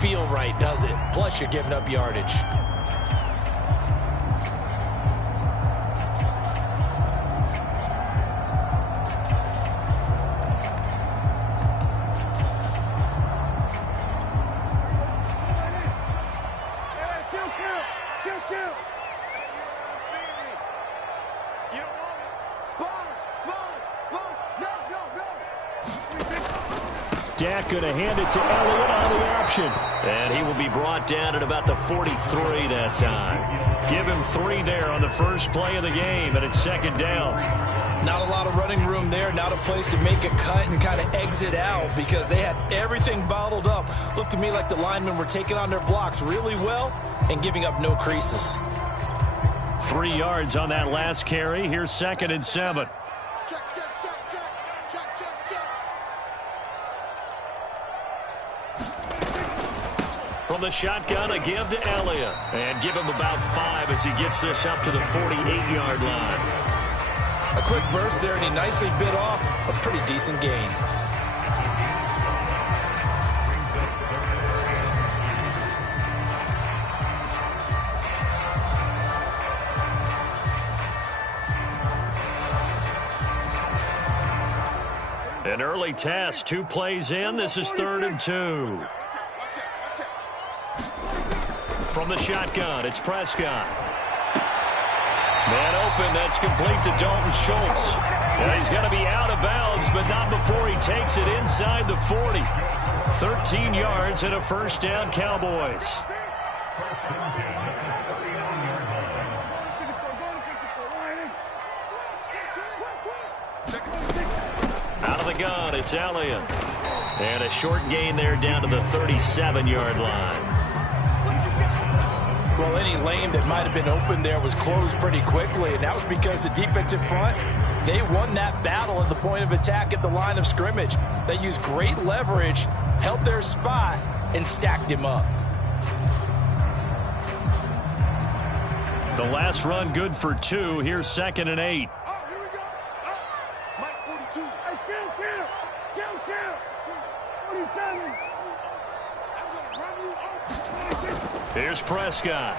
feel right, does it? Plus, you're giving up yardage. Dak going to hand it to Elliott on the option. And he will be brought down at about the 43 that time. Give him 3 there on the first play of the game, and it's second down. Not a lot of running room there. Not a place to make a cut and kind of exit out because they had everything bottled up. Looked to me like the linemen were taking on their blocks really well and giving up no creases. 3 yards on that last carry. Here's 2nd and 7. From the shotgun, a give to Elliott. And give him about 5 as he gets this up to the 48-yard line. A quick burst there, and he nicely bit off a pretty decent gain. An early test, 2 plays in. This is 3rd and 2. From the shotgun, it's Prescott. Man open, that's complete to Dalton Schultz. Yeah, he's going to be out of bounds, but not before he takes it inside the 40. 13 yards and a first down, Cowboys. Out of the gun, it's Elliott. And a short gain there down to the 37-yard line. Well, any lane that might have been open there was closed pretty quickly, and that was because the defensive front, they won that battle at the point of attack at the line of scrimmage. They used great leverage, held their spot, and stacked him up. The last run good for 2. Here's 2nd and 8. Mike 42. Hey, count. 47. I'm going to run you off. Here's Prescott.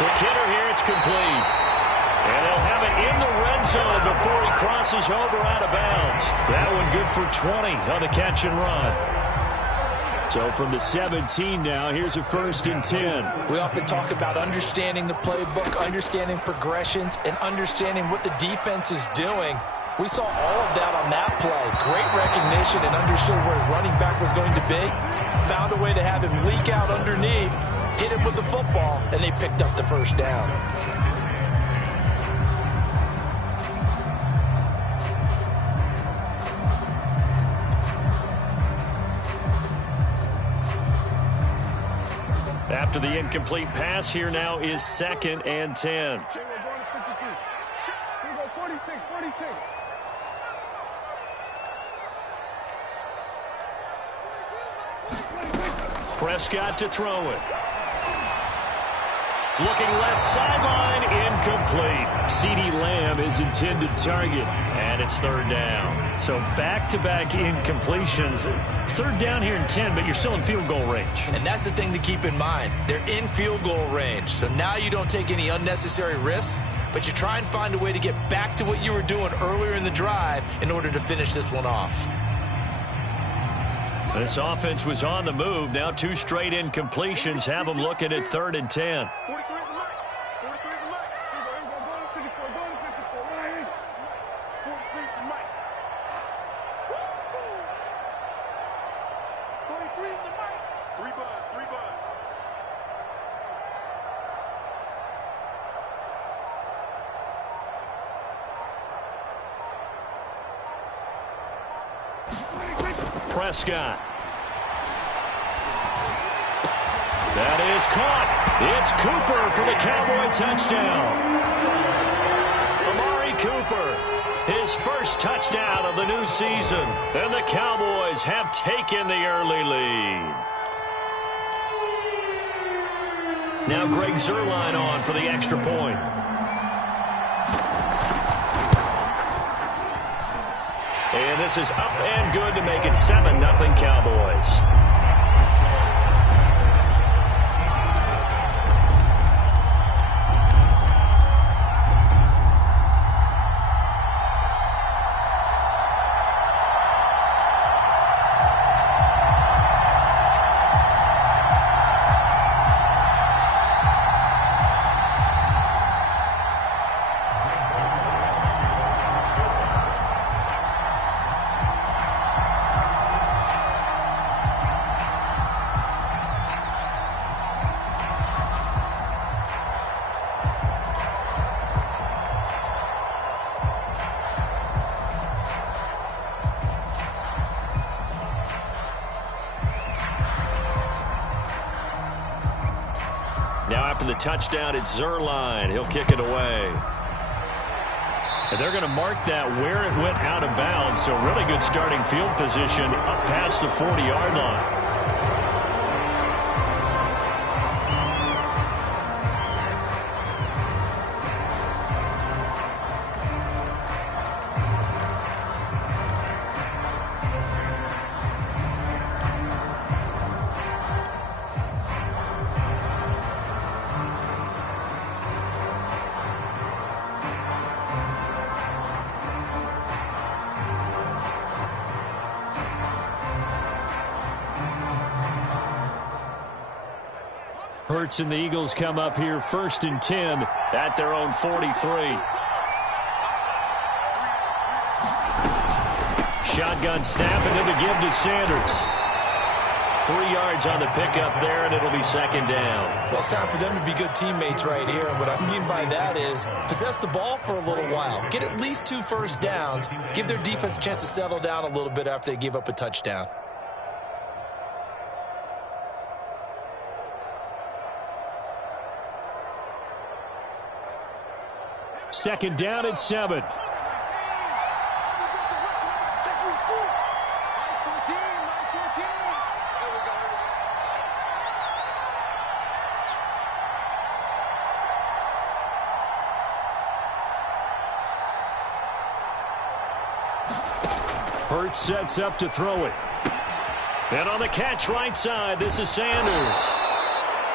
Quick hitter here, it's complete. And they'll have it in the red zone before he crosses over out of bounds. That one good for 20 on the catch and run. So from the 17 now, here's a 1st and 10. We often talk about understanding the playbook, understanding progressions, and understanding what the defense is doing. We saw all of that on that play. Great recognition and understood where his running back was going to be. Found a way to have him leak out underneath, hit him with the football, and they picked up the first down. After the incomplete pass, here now is 2nd and 10. Prescott to throw it. Looking left sideline, incomplete. CeeDee Lamb is intended target, and it's 3rd down. So back-to-back incompletions. 3rd down here in 10, but you're still in field goal range. And that's the thing to keep in mind. They're in field goal range. So now you don't take any unnecessary risks, but you try and find a way to get back to what you were doing earlier in the drive in order to finish this one off. This offense was on the move. Now 2 straight incompletions have them looking at 3rd and 10. 43 is the mic. 43 is the mic. 54 going to 54. 43 is the mic. 43 is the mic. 3 buzz, 3 buzz. Prescott. That is caught. It's Cooper for the Cowboy touchdown. Amari Cooper, his first touchdown of the new season. And the Cowboys have taken the early lead. Now Greg Zuerlein on for the extra point. And this is up and good to make it 7-0 Cowboys. after the touchdown, it's Zerline. He'll kick it away. And they're going to mark that where it went out of bounds, so really good starting field position up past the 40-yard line. Hurts and the Eagles come up here 1st and 10 at their own 43. Shotgun snap, and then the give to Sanders. 3 yards on the pickup there, and it'll be 2nd down. Well, it's time for them to be good teammates right here. And what I mean by that is possess the ball for a little while. Get at least 2 first downs. Give their defense a chance to settle down a little bit after they give up a touchdown. Second down at 7. Hurts sets up to throw it. And on the catch right side, this is Sanders.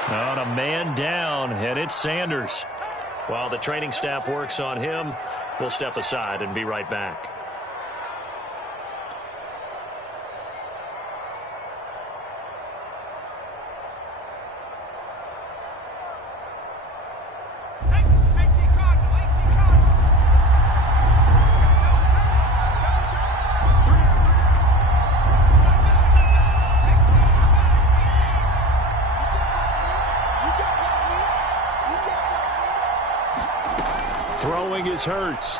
On a man down, and it's Sanders. While the training staff works on him, we'll step aside and be right back. Throwing is Hurts.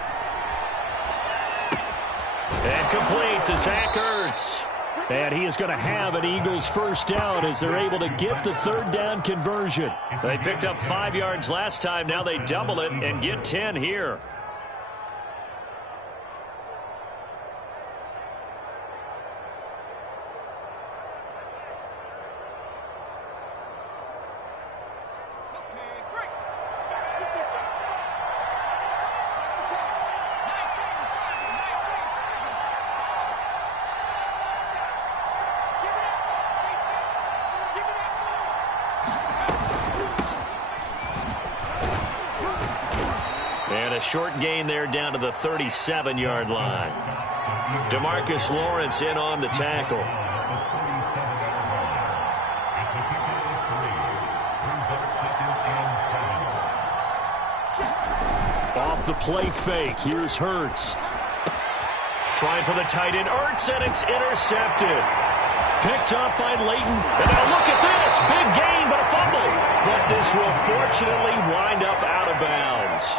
And complete to Zach Ertz. And he is going to have an Eagles first down as they're able to get the 3rd down conversion. They picked up 5 yards last time. Now they double it and get 10 here. And a short gain there down to the 37-yard line. DeMarcus Lawrence in on the tackle. Off the play fake, here's Hurts. Trying for the tight end, Ertz, and it's intercepted. Picked up by Leighton. And now look at this. Big gain, but a fumble. But this will fortunately wind up out of bounds.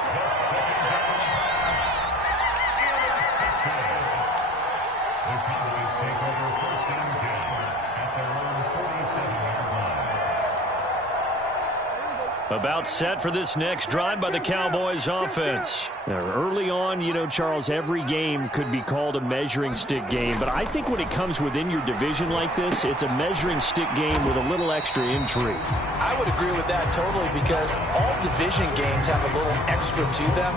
About set for this next drive by the Cowboys offense. Now, early on, you know, Charles, every game could be called a measuring stick game. But I think when it comes within your division like this, it's a measuring stick game with a little extra intrigue. I would agree with that totally because all division games have a little extra to them.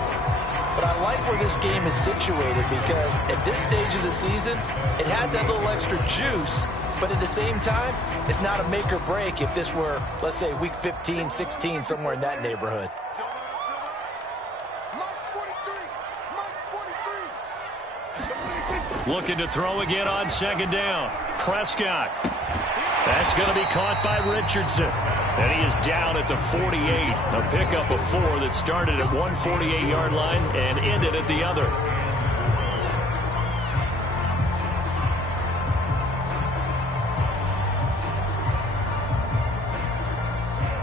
But I like where this game is situated because at this stage of the season, it has that little extra juice. But at the same time, it's not a make or break if this were, let's say, week 15, 16, somewhere in that neighborhood. Looking to throw again on 2nd down. Prescott. That's going to be caught by Richardson. And he is down at the 48. A pickup of 4 that started at one 48-yard line and ended at the other.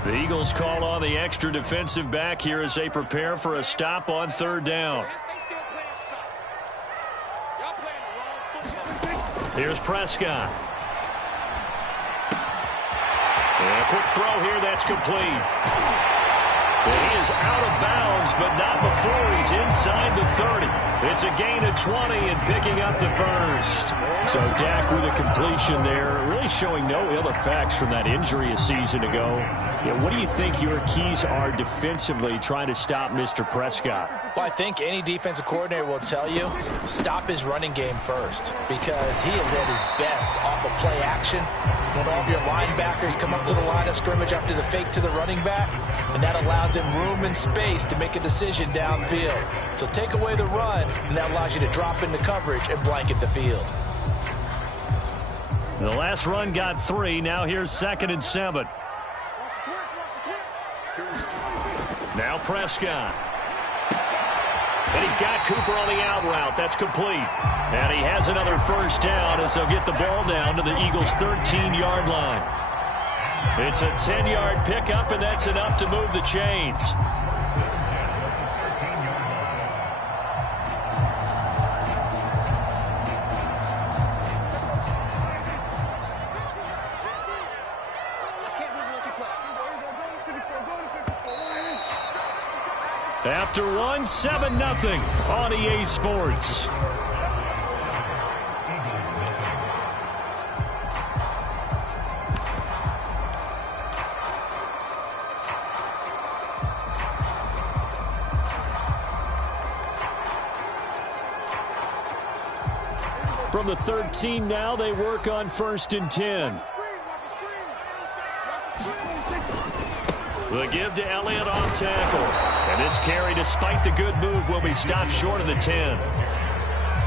The Eagles call on the extra defensive back here as they prepare for a stop on 3rd down. Here's Prescott. And a quick throw here, that's complete. And he is out of bounds, but not before he's inside the 30. It's a gain of 20 and picking up the first. So Dak with a completion there, really showing no ill effects from that injury a season ago. Yeah, what do you think your keys are defensively trying to stop Mr. Prescott? Well, I think any defensive coordinator will tell you, stop his running game first, because he is at his best off of play action. When all of your linebackers come up to the line of scrimmage after the fake to the running back, and that allows him room and space to make a decision downfield. So take away the run, and that allows you to drop into coverage and blanket the field. The last run got 3. Now here's 2nd and 7. Now Prescott. And he's got Cooper on the out route. That's complete. And he has another first down as they'll get the ball down to the Eagles' 13-yard line. It's a 10-yard pickup, and that's enough to move the chains. After one, 7-0 on EA Sports. From the 13 now, they work on 1st and 10. The give to Elliott off tackle. And this carry, despite the good move, will be stopped short of the 10.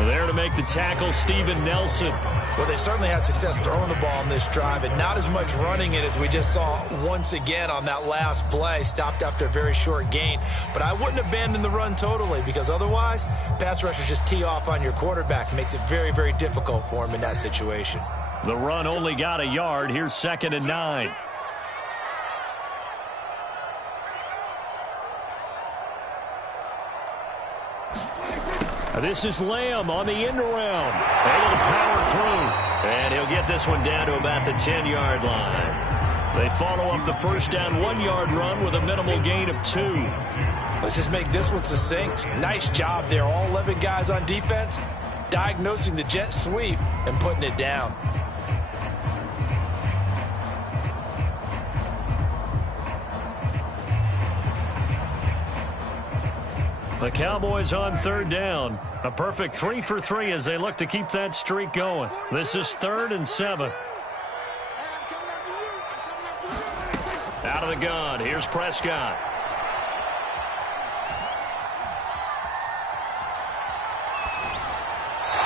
There to make the tackle, Steven Nelson. Well, they certainly had success throwing the ball on this drive, and not as much running it as we just saw once again on that last play. Stopped after a very short gain. But I wouldn't abandon the run totally, because otherwise, pass rushers just tee off on your quarterback. Makes it very, very difficult for him in that situation. The run only got a yard. Here's 2nd and 9. This is Lamb on the end around. Able to power through. And he'll get this one down to about the 10-yard line. They follow up the first down 1-yard run with a minimal gain of 2. Let's just make this one succinct. Nice job there. All 11 guys on defense diagnosing the jet sweep and putting it down. The Cowboys on 3rd down. A perfect 3 for 3 as they look to keep that streak going. This is 3rd and 7. Out of the gun. Here's Prescott.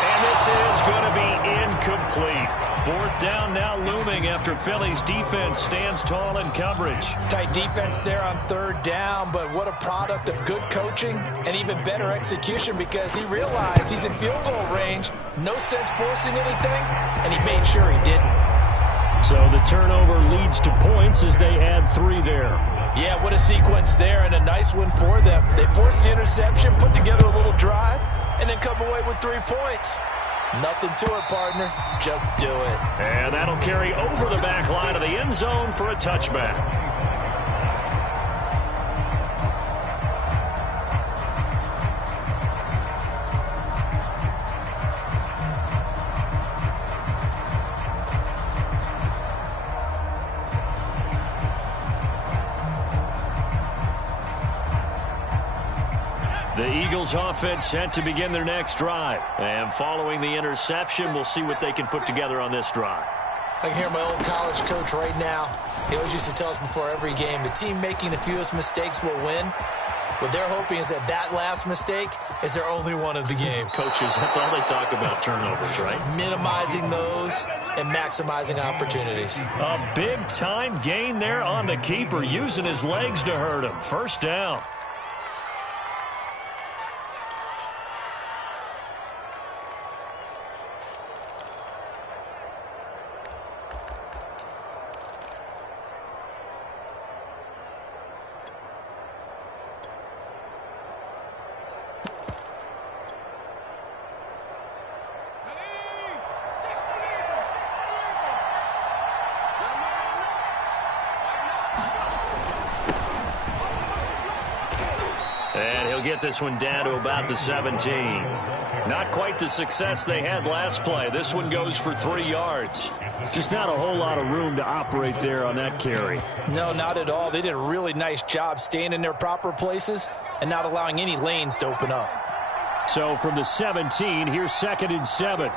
And this is going to be incomplete. 4th down now looming after Philly's defense stands tall in coverage. Tight defense there on 3rd down, but what a product of good coaching and even better execution, because he realized he's in field goal range. No sense forcing anything, and he made sure he didn't. So the turnover leads to points as they add 3 there. Yeah, what a sequence there, and a nice one for them. They forced the interception, put together a little drive, and then come away with 3 points. Nothing to it, partner. Just do it. And that'll carry over the back line of the end zone for a touchback. The Eagles offense set to begin their next drive. And following the interception, we'll see what they can put together on this drive. I can hear my old college coach right now. He always used to tell us before every game, the team making the fewest mistakes will win. What they're hoping is that that last mistake is their only one of the game. Coaches, that's all they talk about, turnovers, right? Minimizing those and maximizing opportunities. A big-time gain there on the keeper, using his legs to hurt him. 1st down. They'll get this one down to about the 17. Not quite the success they had last play. This one goes for 3 yards. Just not a whole lot of room to operate there on that carry. No, not at all. They did a really nice job staying in their proper places and not allowing any lanes to open up. So from the 17, here's 2nd and 7.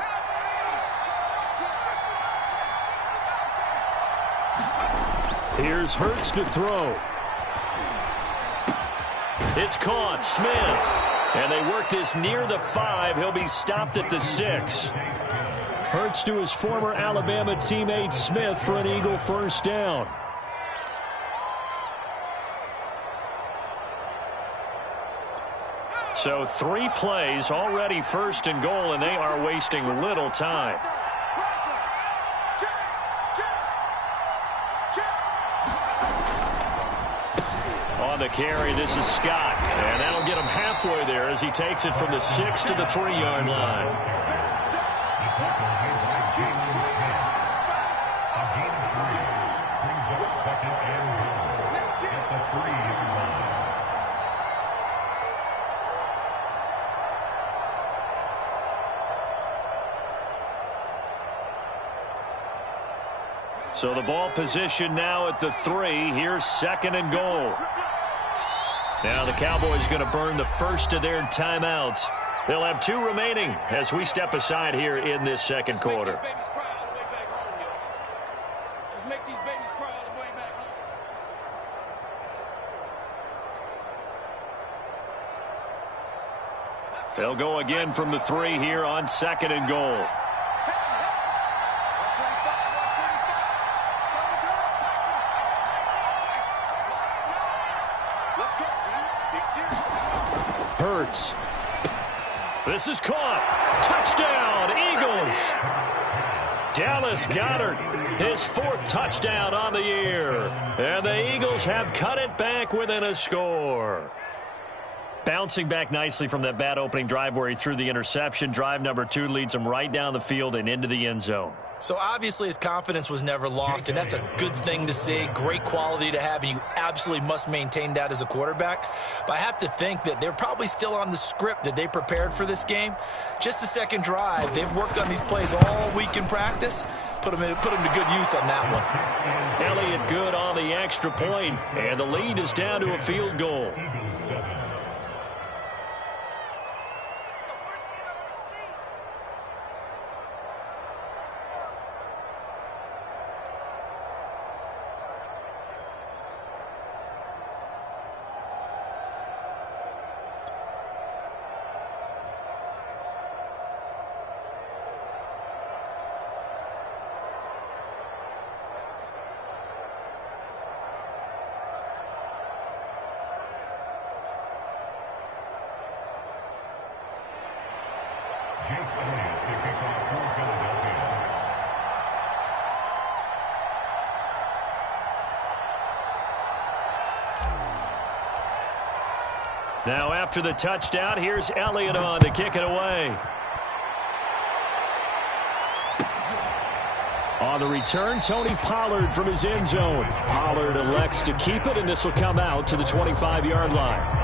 Here's Hurts to throw. It's caught. Smith. And they work this near the 5. He'll be stopped at the 6. Hurts to his former Alabama teammate Smith for an Eagle first down. So 3 plays already 1st and goal, and they are wasting little time. On the carry, this is Scott. And that'll get him halfway there as he takes it from the 6 to the 3-yard line. So the ball position now at the 3. Here's 2nd and goal. Now the Cowboys going to burn the first of their timeouts. They'll have 2 remaining as we step aside here in this 2nd quarter. Let's make these babies cry all the way back home. They'll go again from the 3 here on 2nd and goal. Hurts. This is caught. Touchdown, Eagles. Dallas Goedert, his 4th touchdown on the year. And the Eagles have cut it back within a score. Bouncing back nicely from that bad opening drive where he threw the interception. Drive number 2 leads him right down the field and into the end zone. So obviously his confidence was never lost, and that's a good thing to see, great quality to have, and you absolutely must maintain that as a quarterback. But I have to think that they're probably still on the script that they prepared for this game. Just the 2nd drive, they've worked on these plays all week in practice. Put them to good use on that one. Elliott good on the extra point, and the lead is down to a field goal. Now after the touchdown, here's Elliott on to kick it away. On the return, Tony Pollard from his end zone. Pollard elects to keep it, and this will come out to the 25-yard line.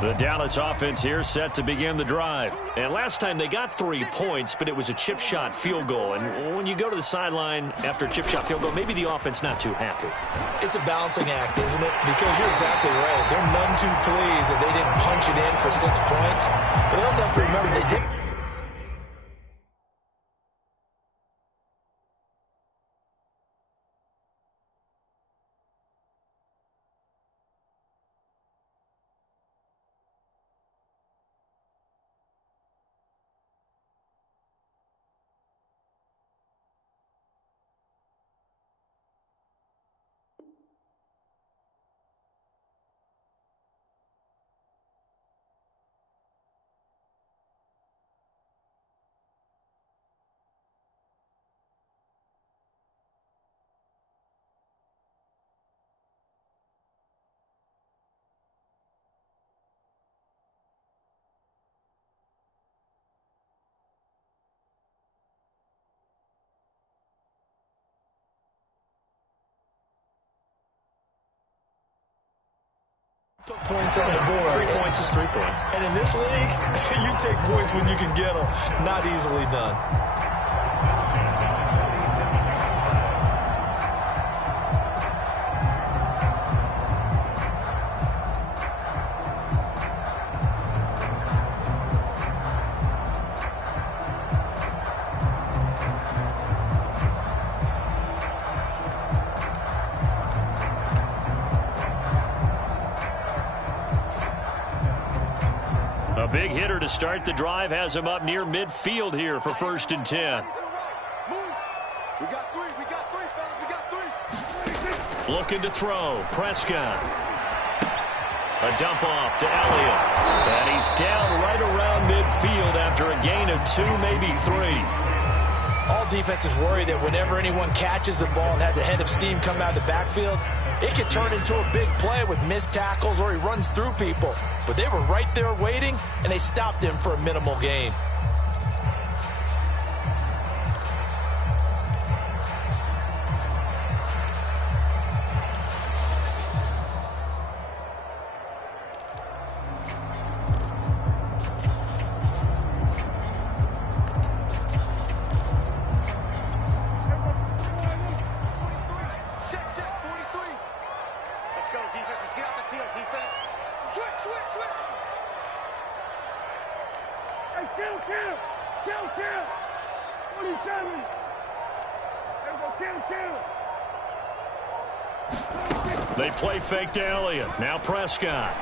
The Dallas offense here set to begin the drive. And last time they got 3 points, but it was a chip shot field goal. And when you go to the sideline after a chip shot field goal, maybe the offense not too happy. It's a balancing act, isn't it? Because you're exactly right. They're none too pleased that they didn't punch it in for 6 points. But they also have to remember they did. Points on the board. 3 points is 3 points. And in this league, you take points when you can get them. Not easily done. A big hitter to start the drive has him up near midfield here for 1st and 10. We got three, fellas, we got three. Looking to throw. Prescott. A dump off to Elliott. And he's down right around midfield after a gain of 2, maybe 3. All defenses worry that whenever anyone catches the ball and has a head of steam come out of the backfield, it can turn into a big play with missed tackles or he runs through people. But they were right there waiting, and they stopped him for a minimal gain. They play fake to Elliott. Now Prescott.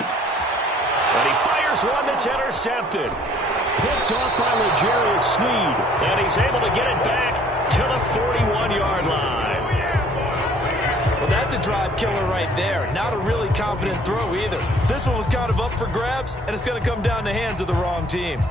And he fires one that's intercepted. Picked off by L'Jarius Sneed. And he's able to get it back to the 41-yard line. Well, that's a drive killer right there. Not a really confident throw either. This one was kind of up for grabs, and it's going to come down the hands of the wrong team.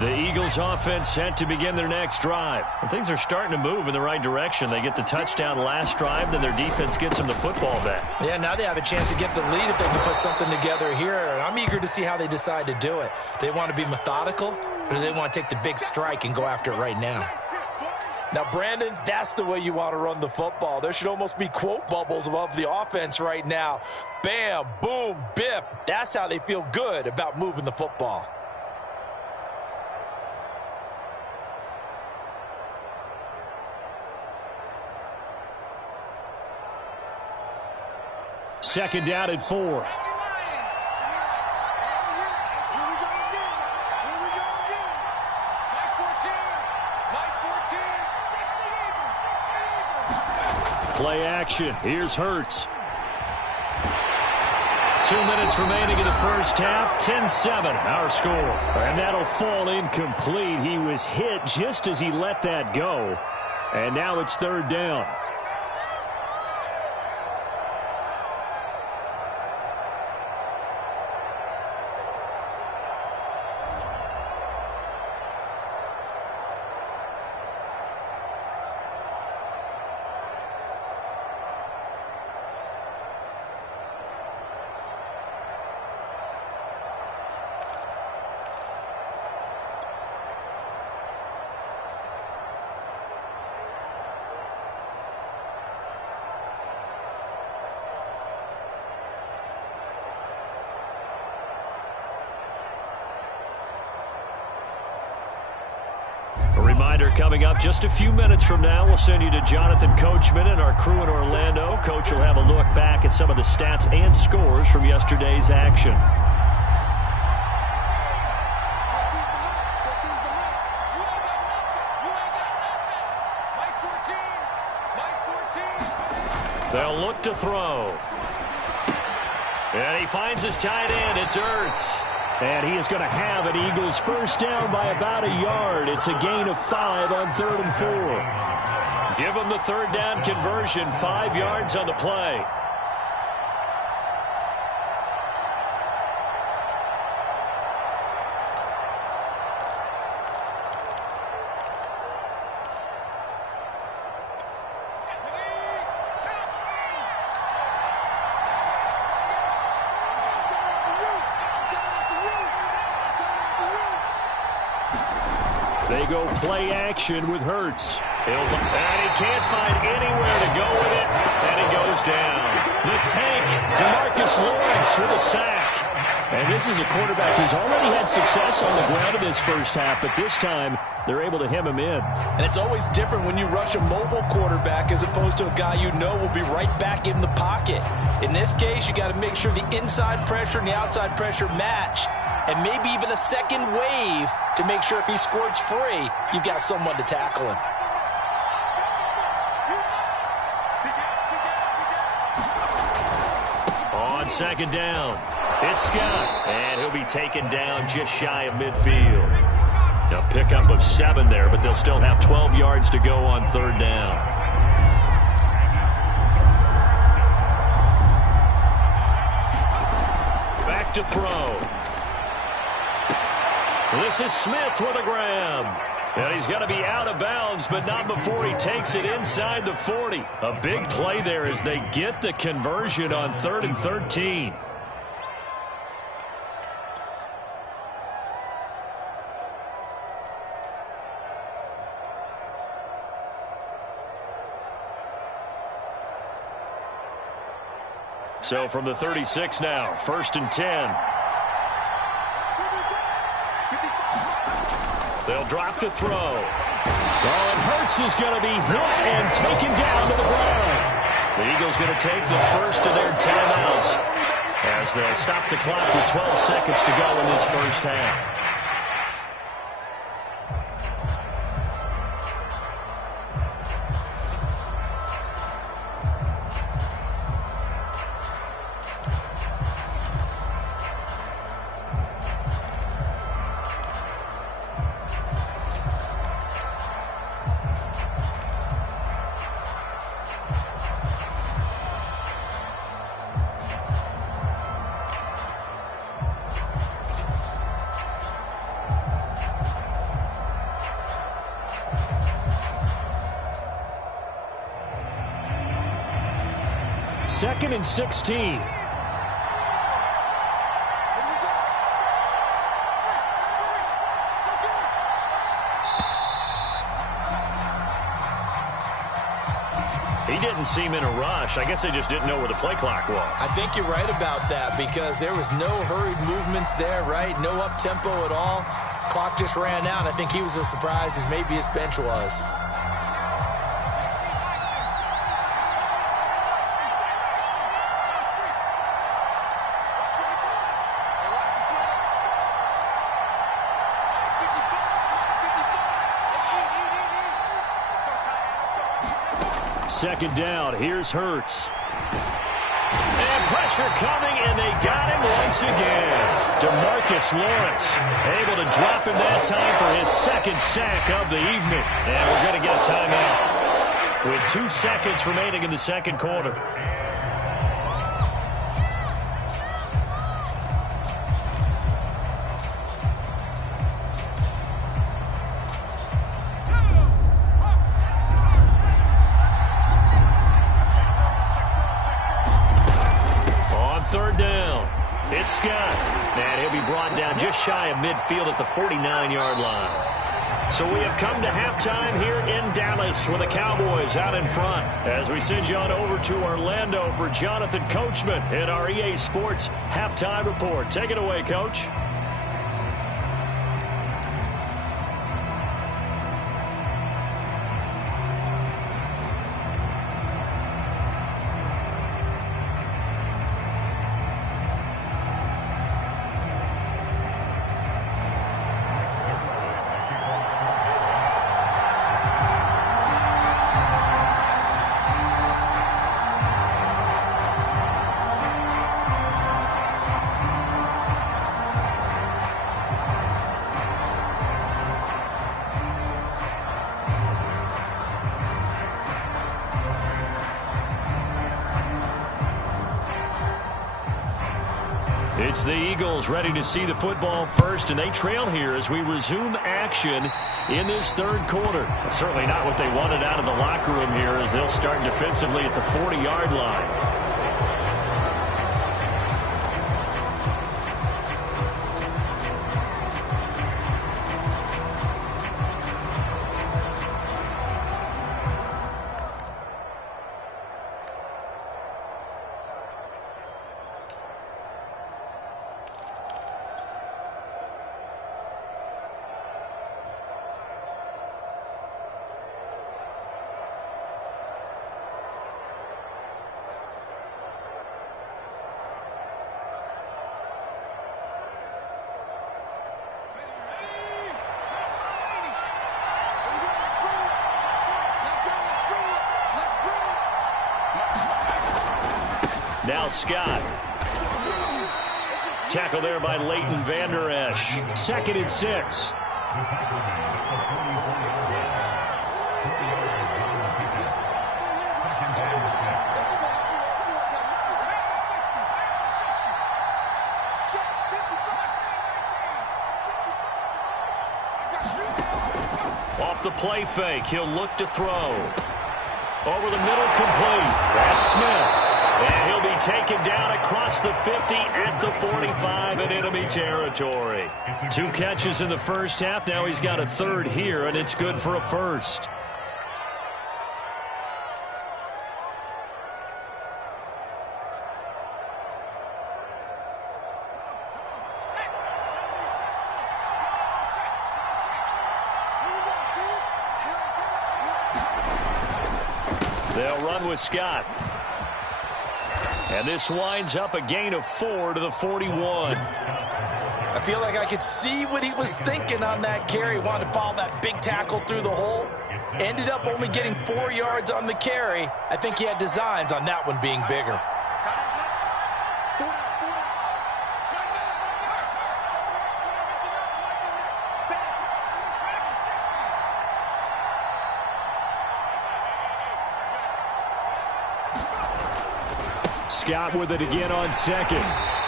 The Eagles offense set to begin their next drive. And things are starting to move in the right direction. They get the touchdown last drive, then their defense gets them the football back. Yeah, now they have a chance to get the lead if they can put something together here. And I'm eager to see how they decide to do it. They want to be methodical, or do they want to take the big strike and go after it right now? Now, Brandon, that's the way you want to run the football. There should almost be quote bubbles above the offense right now. Bam, boom, biff. That's how they feel good about moving the football. Second down at 4. Play action. Here's Hurts. 2 minutes remaining in the first half. 10-7, our score. And that'll fall incomplete. He was hit just as he let that go. And now it's 3rd down. A reminder coming up just a few minutes from now, we'll send you to Jonathan Coachman and our crew in Orlando. Coach will have a look back at some of the stats and scores from yesterday's action. They'll look to throw. And he finds his tight end. It's Ertz. And he is going to have an Eagles first down by about a yard. It's a gain of 5 on 3rd and 4. Give him the 3rd down conversion. 5 yards on the play. go play action with Hurts. And he can't find anywhere to go with it, and he goes down. The tank, DeMarcus Lawrence with a sack. And this is a quarterback who's already had success on the ground in his first half, but this time they're able to hem him in. And it's always different when you rush a mobile quarterback as opposed to a guy you know will be right back in the pocket. In this case, you got to make sure the inside pressure and the outside pressure match, and maybe even a second wave to make sure if he squirts free, you've got someone to tackle him. On second down, it's Scott, and he'll be taken down just shy of midfield. Now pickup of 7 there, but they'll still have 12 yards to go on third down. Back to throw. This is Smith with a grab. And he's got to be out of bounds, but not before he takes it inside the 40. A big play there as they get the conversion on 3rd and 13. So from the 36 now, 1st and 10. They'll drop the throw. Oh, and Hurts is going to be hit and taken down to the ground. The Eagles going to take the first of their timeouts as they'll stop the clock with 12 seconds to go in this first half. Second and 16. He didn't seem in a rush. I guess they just didn't know where the play clock was. I think you're right about that because there was no hurried movements there, right? No up-tempo at all. Clock just ran out. I think he was as surprised as maybe his bench was. Second down, here's Hurts. And pressure coming, and they got him once again. DeMarcus Lawrence able to drop him that time for his second sack of the evening. And we're going to get a timeout with 2 seconds remaining in the second quarter. Scott, and he'll be brought down just shy of midfield at the 49-yard line. So we have come to halftime here in Dallas with the Cowboys out in front as we send you on over to Orlando for Jonathan Coachman in our EA Sports halftime report. Take it away, Coach. It's the Eagles ready to see the football first, and they trail here as we resume action in this third quarter. Certainly not what they wanted out of the locker room here as they'll start defensively at the 40-yard line. Now Scott. Tackle there by Leighton Vander Esch. 2nd and 6. Off the play fake, he'll look to throw. Over the middle, complete. That's Smith. And he'll be taken down across the 50 at the 45 in enemy territory. 2 catches in the first half. Now he's got a 3rd here, and it's good for a 1st. They'll run with Scott. And this winds up a gain of 4 to the 41. I feel like I could see what he was thinking on that carry. Wanted to follow that big tackle through the hole. Ended up only getting 4 yards on the carry. I think he had designs on that one being bigger. Scott with it again on 2nd.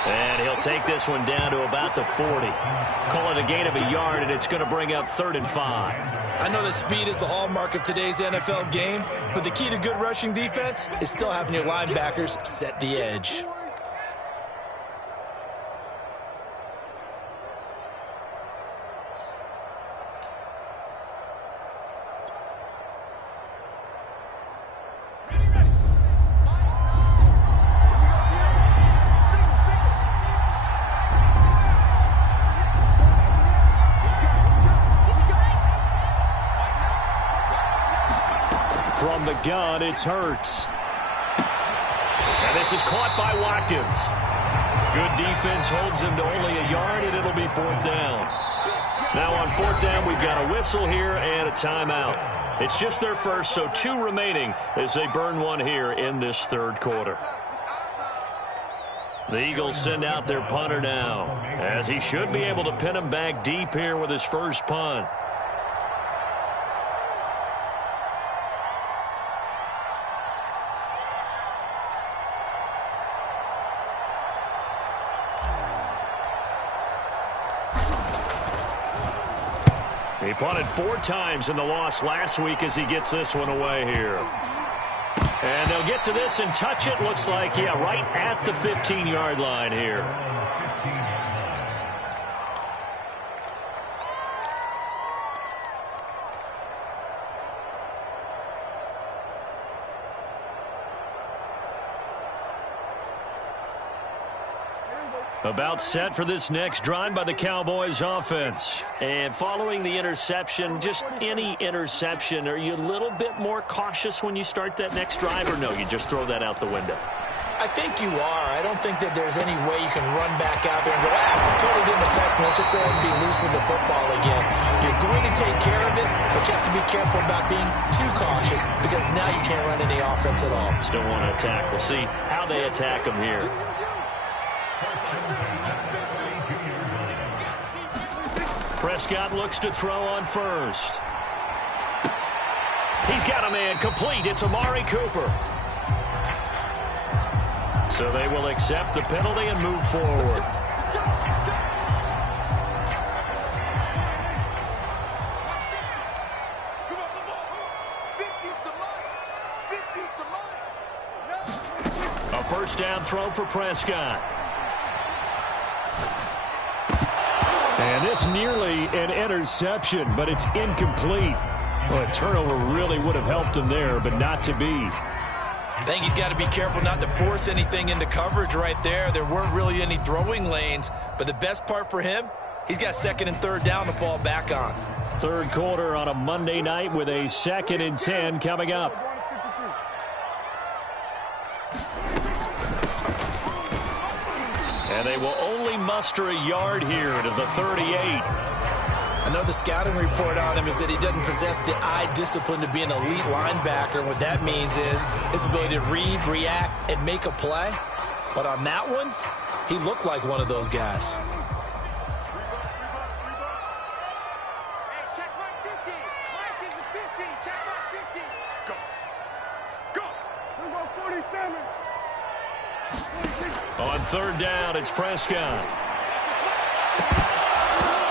And he'll take this one down to about the 40. Call it a gain of a yard, and it's going to bring up 3rd and 5. I know that speed is the hallmark of today's NFL game, but the key to good rushing defense is still having your linebackers set the edge. From the gun, it's Hurts. And this is caught by Watkins. Good defense holds him to only a yard, and it'll be 4th down. Now on 4th down, we've got a whistle here and a timeout. It's just their first, so 2 remaining as they burn one here in this 3rd quarter. The Eagles send out their punter now, as he should be able to pin him back deep here with his first punt. He punted 4 times in the loss last week as he gets this one away here. And they'll get to this and touch it. Looks like, yeah, right at the 15-yard line here. About set for this next drive by the Cowboys offense. And following the interception, just any interception, are you a little bit more cautious when you start that next drive, or no, you just throw that out the window? I think you are. I don't think that there's any way you can run back out there and go, totally didn't affect me. Let's just go ahead and be loose with the football again. You're going to take care of it, but you have to be careful about being too cautious because now you can't run any offense at all. Just don't want to attack. We'll see how they attack them here. Prescott looks to throw on first. He's got a man complete. It's Amari Cooper. So they will accept the penalty and move forward. A first down throw for Prescott. And this nearly an interception, but it's incomplete. Well, a turnover really would have helped him there, but not to be. I think he's got to be careful not to force anything into coverage right there. There weren't really any throwing lanes, but the best part for him, he's got 2nd and 3rd down to fall back on. 3rd quarter on a Monday night with a 2nd and 10 coming up. And they will only muster a yard here to the 38. I I know the scouting report on him is that he doesn't possess the eye discipline to be an elite linebacker. What that means is his ability to read, react, and make a play. But on that one, he looked like one of those guys. On third down, it's Prescott.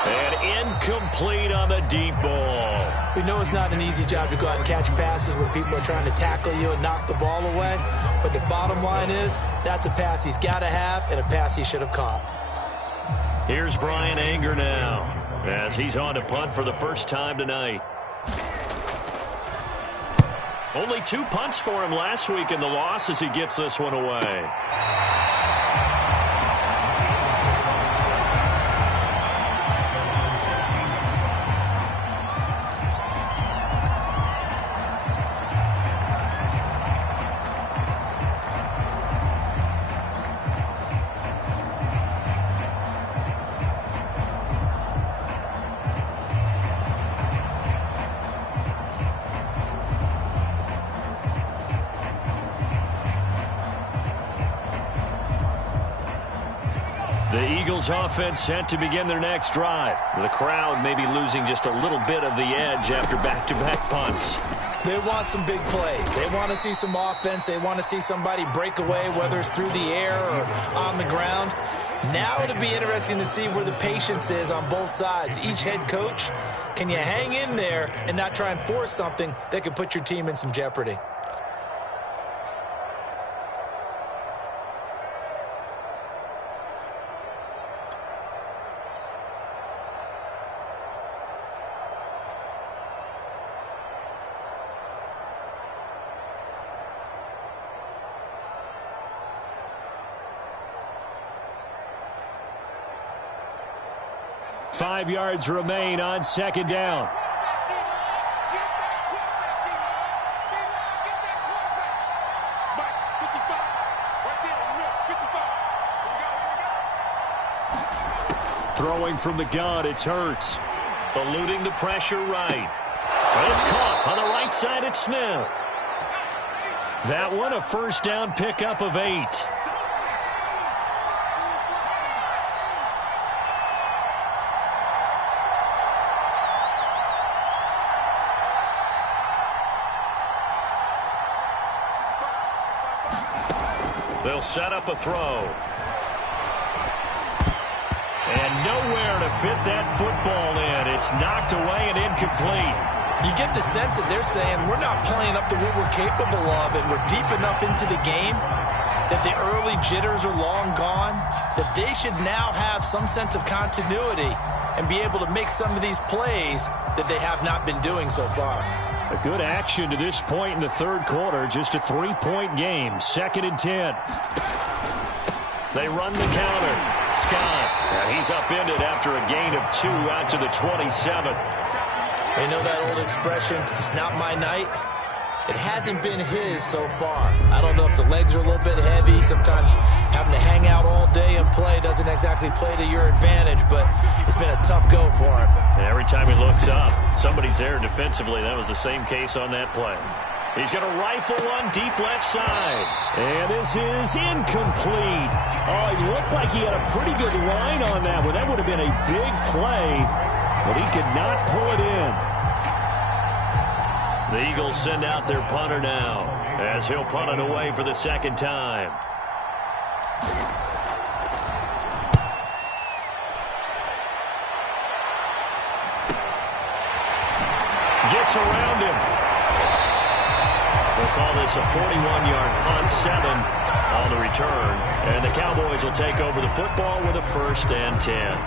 And incomplete on the deep ball. We know it's not an easy job to go out and catch passes when people are trying to tackle you and knock the ball away. But the bottom line is, that's a pass he's got to have and a pass he should have caught. Here's Brian Anger now, as he's on to punt for the first time tonight. Only 2 punts for him last week in the loss as he gets this one away. The Eagles offense set to begin their next drive. The crowd may be losing just a little bit of the edge after back-to-back punts. They want some big plays. They want to see some offense. They want to see somebody break away, whether it's through the air or on the ground. Now it'll be interesting to see where the patience is on both sides. Each head coach, can you hang in there and not try and force something that could put your team in some jeopardy? Five yards remain on second down. Throwing from the gun, it's Hurts. Eluding the pressure right. But it's caught on the right side at Smith. That one a first down pickup of 8. They'll set up a throw. And nowhere to fit that football in. It's knocked away and incomplete. You get the sense that they're saying we're not playing up to what we're capable of, and we're deep enough into the game that the early jitters are long gone, that they should now have some sense of continuity and be able to make some of these plays that they have not been doing so far. A good action to this point in the third quarter. Just a 3-point game. 2nd and 10. They run the counter. Scott. And he's upended after a gain of 2 out to the 27. You know that old expression, it's not my night? It hasn't been his so far. I don't know if the legs are a little bit heavy. Sometimes having to hang out all day and play doesn't exactly play to your advantage, but it's been a tough go for him. And every time he looks up, somebody's there defensively. That was the same case on that play. He's going to rifle one deep left side. And this is incomplete. Oh, it looked like he had a pretty good line on that one. That would have been a big play, but he could not pull it in. The Eagles send out their punter now, as he'll punt it away for the second time. Gets around him. We'll call this a 41-yard punt, 7 on the return. And the Cowboys will take over the football with a 1st and 10.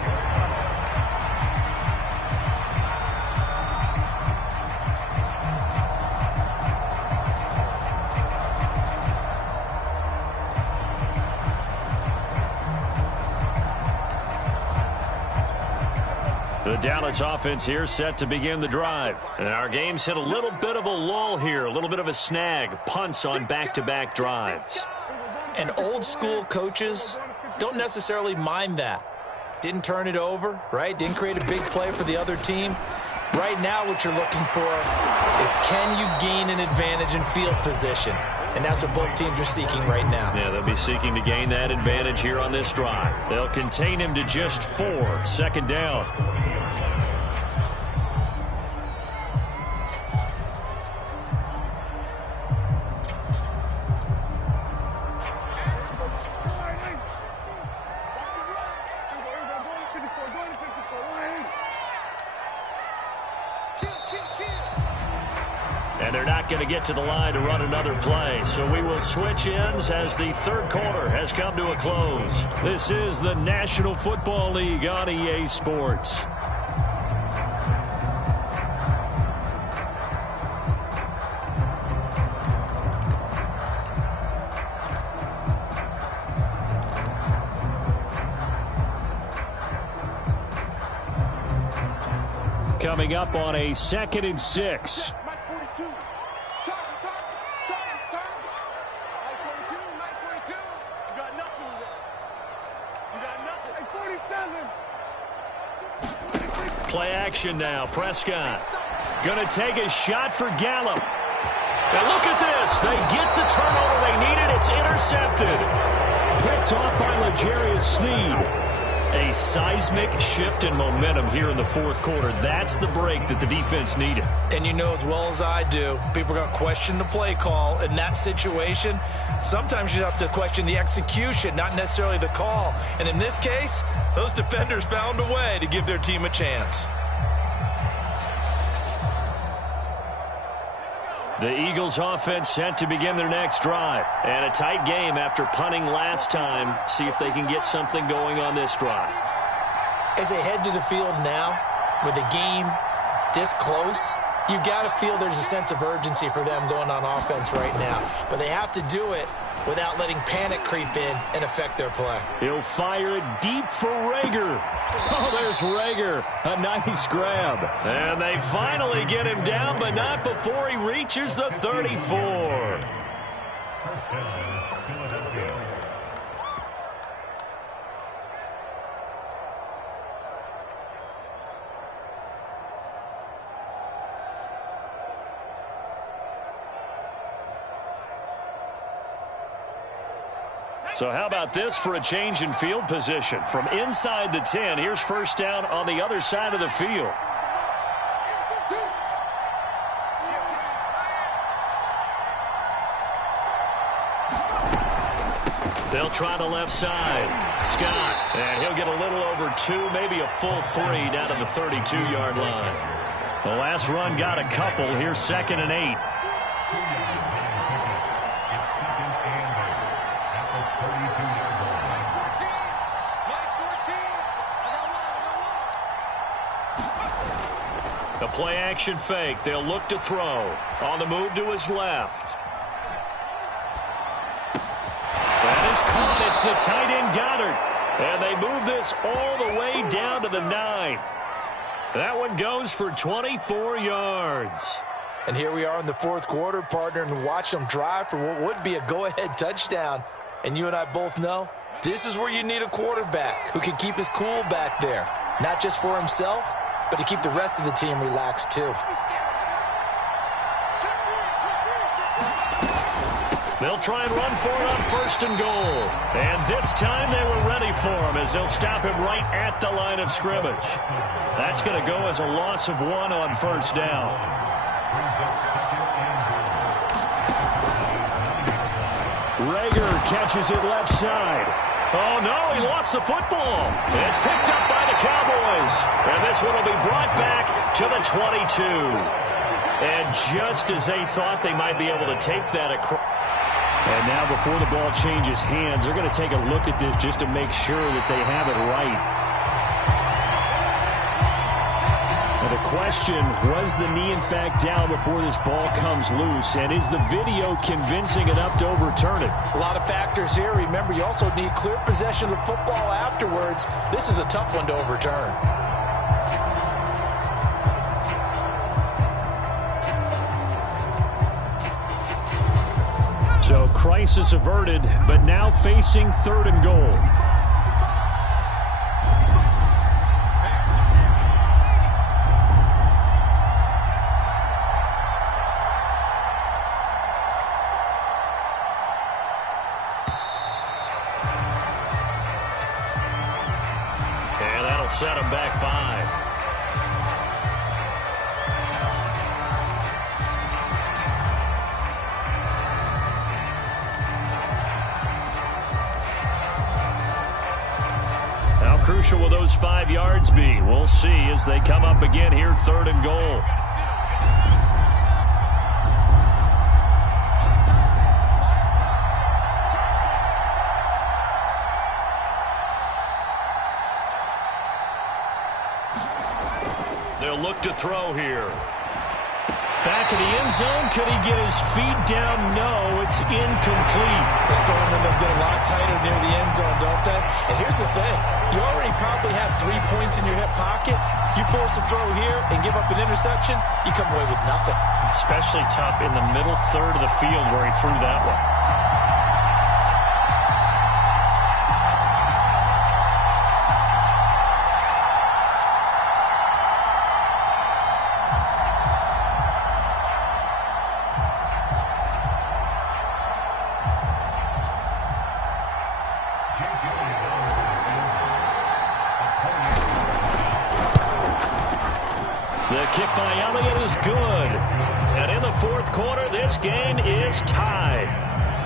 The Dallas offense here set to begin the drive. And our game's hit a little bit of a lull here, a little bit of a snag. Punts on back-to-back drives. And old school coaches don't necessarily mind that. Didn't turn it over, right? Didn't create a big play for the other team. Right now what you're looking for is, can you gain an advantage in field position? And that's what both teams are seeking right now. Yeah, they'll be seeking to gain that advantage here on this drive. They'll contain him to just 4. Second down. And they're not going to get to the line to run another play. So we will switch ends as the third quarter has come to a close. This is the National Football League on EA Sports. Coming up on a 2nd and 6. Play action now. Prescott going to take a shot for Gallup. And look at this. They get the turnover they needed. It's intercepted. Picked off by L'Jarius Sneed. A seismic shift in momentum here in the fourth quarter. That's the break that the defense needed. And you know as well as I do, people are going to question the play call in that situation. Sometimes you have to question the execution, not necessarily the call. And in this case, those defenders found a way to give their team a chance. The Eagles offense set to begin their next drive. And a tight game after punting last time. See if they can get something going on this drive. As they head to the field now, with the game this close, you've got to feel there's a sense of urgency for them going on offense right now. But they have to do it without letting panic creep in and affect their play. He'll fire it deep for Rager. Oh, there's Rager. A nice grab. And they finally get him down, but not before he reaches the 34. So how about this for a change in field position? From inside the 10, here's first down on the other side of the field. They'll try the left side. Scott, and he'll get a little over 2, maybe a full 3 down to the 32-yard line. The last run got a couple. Here's 2nd and 8. The play action fake. They'll look to throw. On the move to his left. That is caught. It's the tight end Goddard. And they move this all the way down to the 9. That one goes for 24 yards. And here we are in the fourth quarter, partner, and watch them drive for what would be a go-ahead touchdown. And you and I both know this is where you need a quarterback who can keep his cool back there. Not just for himself, but to keep the rest of the team relaxed too. They'll try and run for it on 1st and goal. And this time they were ready for him as they'll stop him right at the line of scrimmage. That's going to go as a loss of 1 on 1st down. Rager catches it left side. Oh, no, he lost the football. It's picked up by the Cowboys. And this one will be brought back to the 22. And just as they thought they might be able to take that across. And now before the ball changes hands, they're going to take a look at this just to make sure that they have it right. Now the question, was the knee in fact down before this ball comes loose? And is the video convincing enough to overturn it? A lot of factors here. Remember, you also need clear possession of the football afterwards. This is a tough one to overturn. So crisis averted, but now facing 3rd and goal. set them back 5. How crucial will those 5 yards be? We'll see as they come up again here, 3rd and goal. They'll look to throw here. Back in the end zone. Could he get his feet down? No, it's incomplete. Those throwing windows get a lot tighter near the end zone, don't they? And here's the thing. You already probably have 3 points in your hip pocket. You force a throw here and give up an interception, you come away with nothing. Especially tough in the middle third of the field where he threw that one. The kick by Elliott is good. And in the 4th quarter, this game is tied.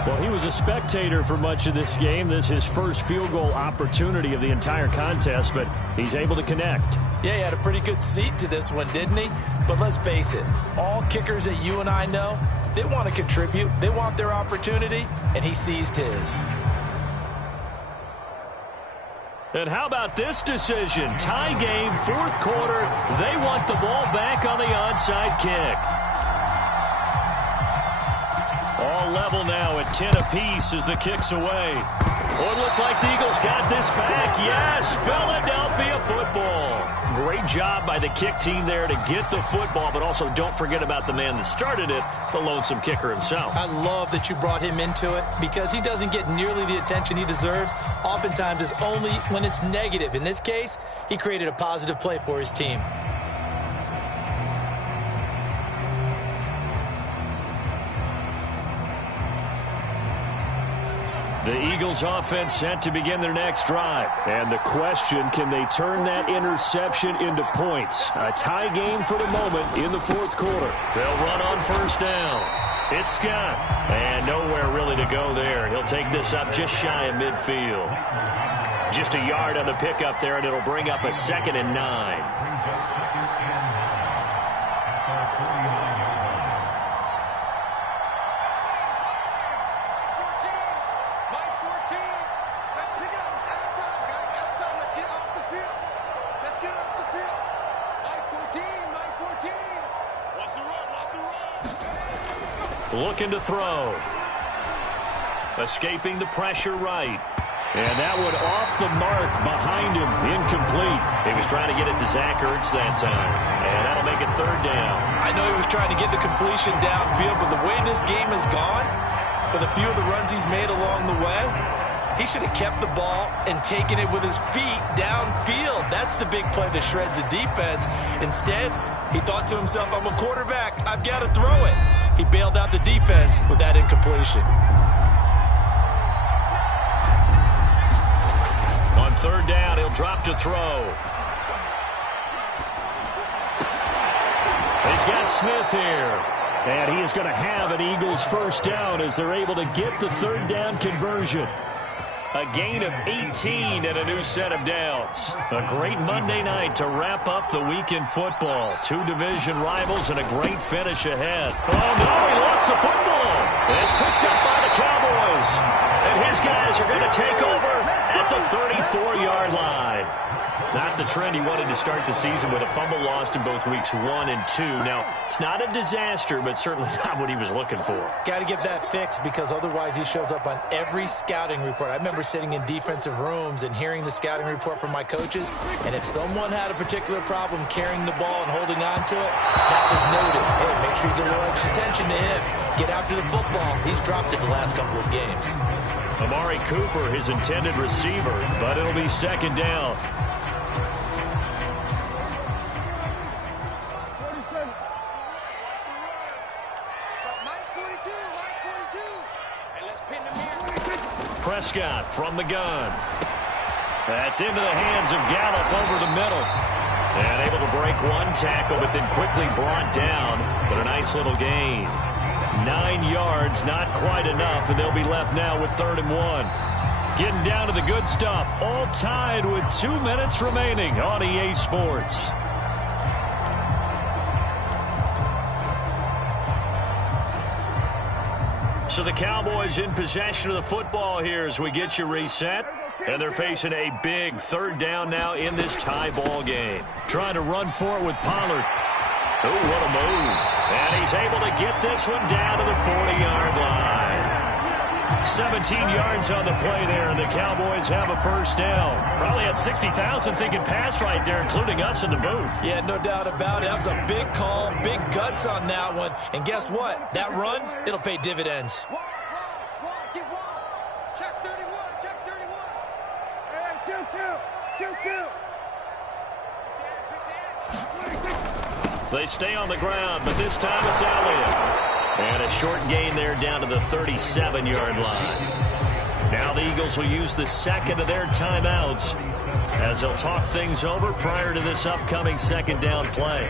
Well, he was a spectator for much of this game. This is his first field goal opportunity of the entire contest, but he's able to connect. Yeah, he had a pretty good seat to this one, didn't he? But let's face it, all kickers that you and I know, they want to contribute. They want their opportunity, and he seized his. And how about this decision? Tie game, 4th quarter. They want the ball back on the onside kick. All level now at 10 apiece as the kick's away. Oh, it looked like the Eagles got this back. Yes, Philadelphia football. Great job by the kick team there to get the football, but also don't forget about the man that started it, the lonesome kicker himself. I love that you brought him into it because he doesn't get nearly the attention he deserves. Oftentimes it's only when it's negative. In this case, he created a positive play for his team. The Eagles offense set to begin their next drive. And the question, can they turn that interception into points? A tie game for the moment in the 4th quarter. They'll run on 1st down. It's Scott. And nowhere really to go there. He'll take this up just shy of midfield. Just a yard on the pickup there, and it'll bring up a 2nd and 9. Looking to throw. Escaping the pressure right. And that one off the mark behind him. Incomplete. He was trying to get it to Zach Ertz that time. And that'll make it 3rd down. I know he was trying to get the completion downfield, but the way this game has gone, with a few of the runs he's made along the way, he should have kept the ball and taken it with his feet downfield. That's the big play that shreds the defense. Instead, he thought to himself, I'm a quarterback. I've got to throw it. He bailed out the defense with that incompletion. On 3rd down, he'll drop to throw. He's got Smith here. And he is going to have an Eagles 1st down as they're able to get the 3rd down conversion. A gain of 18 and a new set of downs. A great Monday night to wrap up the week in football. 2 division rivals and a great finish ahead. Oh, no, he lost the football. It's picked up by the Cowboys. And his guys are going to take over at the 34-yard line. Not the trend he wanted to start the season with a fumble lost in both weeks 1 and 2. Now, it's not a disaster, but certainly not what he was looking for. Got to get that fixed because otherwise he shows up on every scouting report. I remember sitting in defensive rooms and hearing the scouting report from my coaches, and if someone had a particular problem carrying the ball and holding on to it, that was noted. Hey, make sure you get a little extra attention to him. Get after the football. He's dropped it the last couple of games. Amari Cooper, his intended receiver, but it'll be 2nd down. Prescott from the gun. That's into the hands of Gallup over the middle. And able to break one tackle, but then quickly brought down. But a nice little gain. 9 yards, not quite enough, and they'll be left now with 3rd and 1. Getting down to the good stuff. All tied with 2 minutes remaining on EA Sports. So the Cowboys in possession of the football here as we get you reset. And they're facing a big 3rd down now in this tie ball game. Trying to run for it with Pollard. Oh, what a move. And he's able to get this one down to the 40-yard line. 17 yards on the play there, and the Cowboys have a 1st down. Probably had 60,000 thinking pass right there, including us in the booth. Yeah, no doubt about it. That was a big call, big guts on that one. And guess what? That run, it'll pay dividends. Check 31, check 31. Hey, 2-2. They stay on the ground, but this time it's Elliott. And a short gain there down to the 37-yard line. Now the Eagles will use the 2nd of their timeouts as they'll talk things over prior to this upcoming 2nd down play.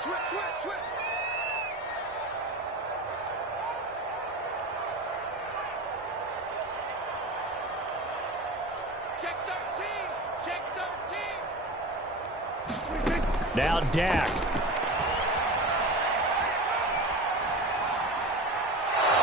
Switch. Check 13. Check 13. Now Dak.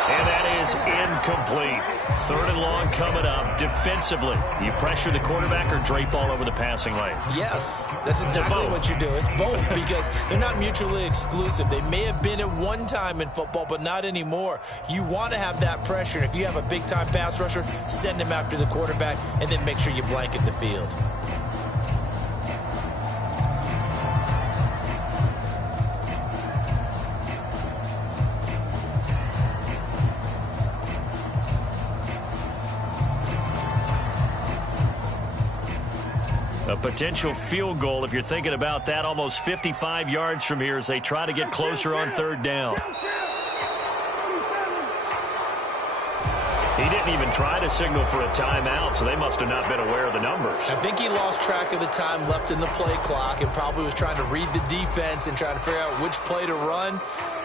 And that is incomplete. 3rd and long coming up. Defensively, you pressure the quarterback or drape all over the passing lane? Yes, that's exactly what you do. It's both because they're not mutually exclusive. They may have been at one time in football, but not anymore. You want to have that pressure. And if you have a big-time pass rusher, send him after the quarterback and then make sure you blanket the field. A potential field goal, if you're thinking about that, almost 55 yards from here as they try to get closer on 3rd down. He didn't even try to signal for a timeout, so they must have not been aware of the numbers. I think he lost track of the time left in the play clock and probably was trying to read the defense and trying to figure out which play to run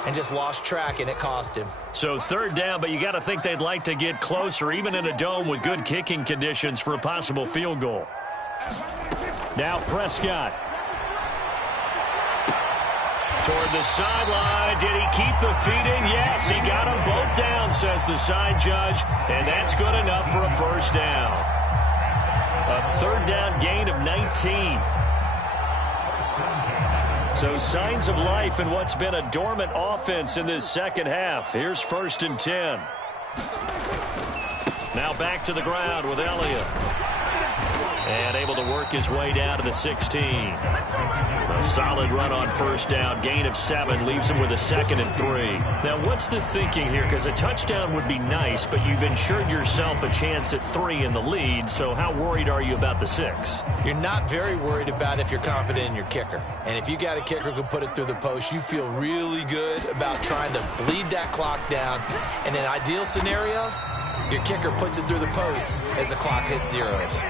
and just lost track, and it cost him. So 3rd down, but you got to think they'd like to get closer, even in a dome with good kicking conditions for a possible field goal. Now Prescott. Toward the sideline. Did he keep the feet in? Yes, he got them both down, says the side judge. And that's good enough for a 1st down. A 3rd down gain of 19. So signs of life in what's been a dormant offense in this 2nd half. Here's 1st and 10. Now back to the ground with Elliott. And able to work his way down to the 16. A solid run on 1st down. Gain of 7 leaves him with a 2nd and 3. Now, what's the thinking here? Because a touchdown would be nice, but you've ensured yourself a chance at 3 in the lead. So how worried are you about the 6? You're not very worried about if you're confident in your kicker. And if you got a kicker who can put it through the post, you feel really good about trying to bleed that clock down. In an ideal scenario, your kicker puts it through the post as the clock hits zeros.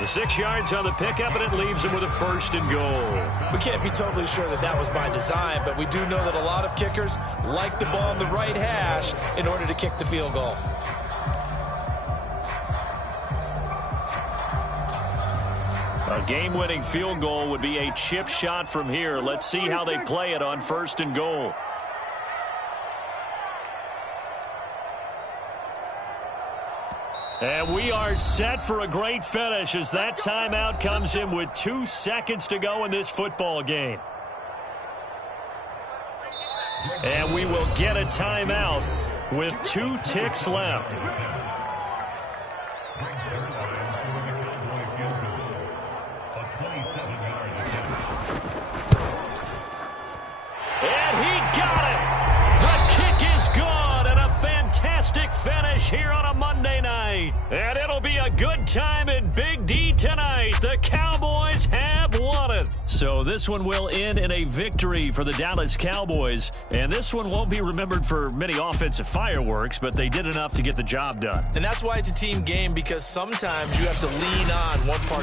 The 6 yards on the pickup, and it leaves him with a 1st and goal. We can't be totally sure that that was by design, but we do know that a lot of kickers like the ball on the right hash in order to kick the field goal. A game-winning field goal would be a chip shot from here. Let's see how they play it on 1st and goal. And we are set for a great finish as that timeout comes in with 2 seconds to go in this football game. And we will get a timeout with 2 ticks left. And he got it. The kick is gone, and a fantastic finish here on a Monday night. And it'll be a good time in Big D tonight. The Cowboys have won it. So So this one will end in a victory for the Dallas Cowboys. And this one won't be remembered for many offensive fireworks, but they did enough to get the job done. And that's why it's a team game, because sometimes you have to lean on one part